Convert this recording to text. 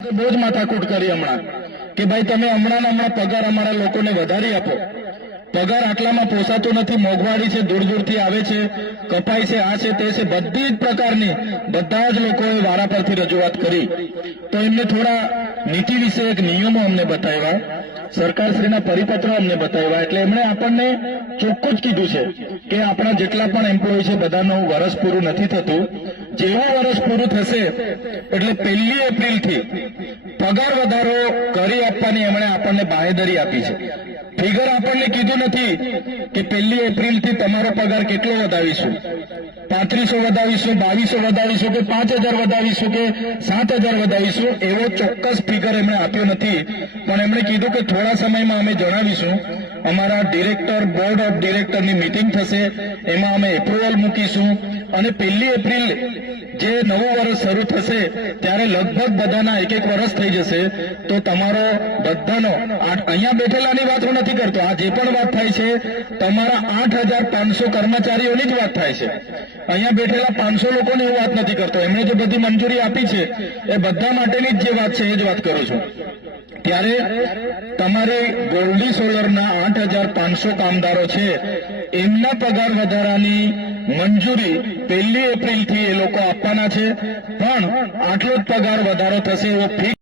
બહુ જ માથાકૂટ કરી હમણાં, કે ભાઈ તમે હમણાં હમણાં પગાર અમારા લોકોને વધારી આપો. પગાર આટલામાં પોસાતો નથી, મોંઘવારી છે દૂર દૂરથી આવે છે કપાય છે, આ છે, તે છે, બધી જ પ્રકારની બધા જ લોકોએ વારા પરથી રજૂઆત કરી. તો એમને થોડા નીતિ વિશે એક નિયમો અમને બતાવ્યા, સરકારશ્રીના પરિપત્રો અમને બતાવ્યા, એટલે એમણે આપણને ચોખ્ખું જ કીધું છે કે આપણા જેટલા પણ એમ્પ્લોય છે, બધાનું વર્ષ પૂરું નથી થતું. જેવું વર્ષ પૂરું થશે, એટલે પહેલી એપ્રિલથી પગાર વધારો કરી આપવાની એમણે આપણને બાહેધરી આપી છે. ફિગર આપણને કીધું નથી કે પહેલી એપ્રિલથી તમારો પગાર કેટલો વધાવીશું? પાંત્રીસો વધાવીશું, બાવીસો વધાવીશું કે પાંચ હજાર વધાવીશું કે સાત હજાર વધાવીશું? એવો ચોક્કસ ફિગર એમણે આપ્યો નથી. પણ એમણે કીધું કે થોડા સમયમાં અમે જણાવીશું, અમારા ડિરેક્ટર, બોર્ડ ઓફ ડિરેક્ટરની મિટિંગ થશે, એમાં અમે એપ્રુવલ મૂકીશું. અને પહેલી એપ્રિલ જે નવું વર્ષ શરૂ થશે, ત્યારે લગભગ બધાના એક એક વર્ષ થઈ જશે. તો તમારો બધાનો અહીંયા બેઠેલાની વાત હું નથી કરતો. આ જે પણ વાત થાય છે, તમારા આઠ હજાર પાંચસો કર્મચારીઓની જ વાત થાય છે. અહીંયા બેઠેલા પાંચસો લોકોની હું વાત નથી કરતો. એમણે જે બધી મંજૂરી આપી છે, એ બધા માટેની જ જે વાત છે, એ જ વાત કરું છું. ત્યારે તમારે ગોલ્ડી સોલરના આઠ હજાર પાંચસો કામદારો છે, એમના પગાર વધારાની મંજૂરી પહેલી એપ્રિલથી એ લોકો આપવાના છે. પણ આટલો જ પગાર વધારો થશે એવો ફિક્સ